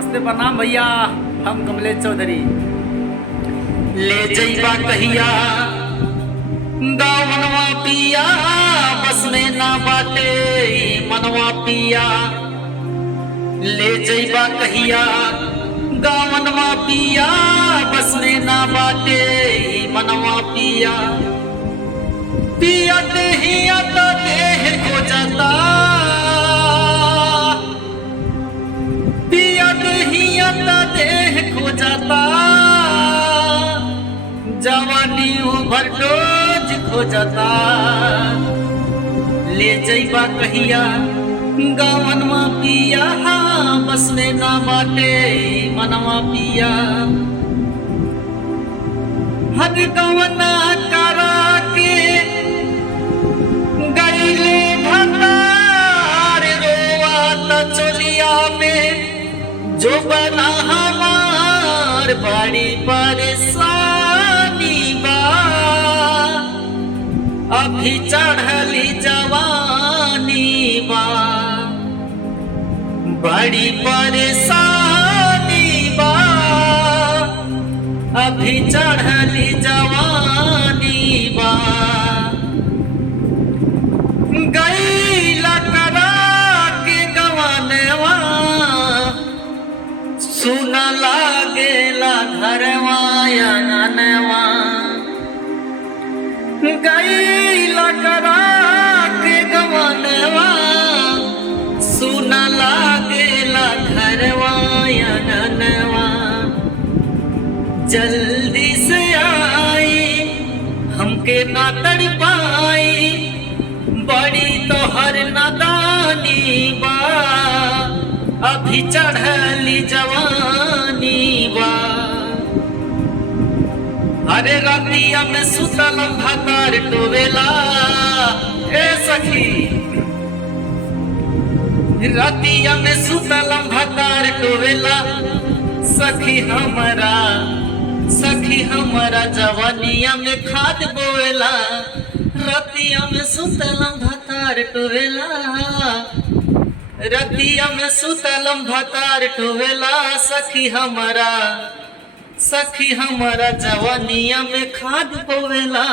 नमस्ते प्रणाम भैया, हम कमलेश चौधरी। ले जइबा कहिया गावनवा पिया, बस में ना बाटे मनवा पिया। ले जइबा कहिया गावनवा पिया, बस में ना बाटे मनवा पिया। पिया देहिया तो देह खो जाता, पिया देहिया तो देह खो जाता। जवानी ओवरडोज खो जाता। ले जइबा कहिया गावनवा पिया, बस में ना बाटे मनवा पिया। हर गवना करा के गईले भतार, रोवाता चोलिया में जो बना हमार। बड़ी परेशानी बा अभी चढ़ली जवानी बा। बड़ी परेशानी बा अभी चढ़ली जवानी बा। गईला करा के गवनवा, सुन लागेला घरवा अंगनवा। गईला करा के गवनवा, सुन लागेला घरवा अंगनवा। जल्दी से आई हमके ना तड़पाई, बड़ी तोहर नादानी बा अभी चढ़ली जवानी बा। अरे रातिया में सुतलम भतार टोवेला, ए सखी रातिया में सुतलम भतार टोवेला। सखी हमारा जवानिया में खाद बोवेला। रतिया में सुतलम भतार टोवेला, रतिया में सुतलम भतार टोवेला। सखी हमारा जवानिया में खाद बोवेला।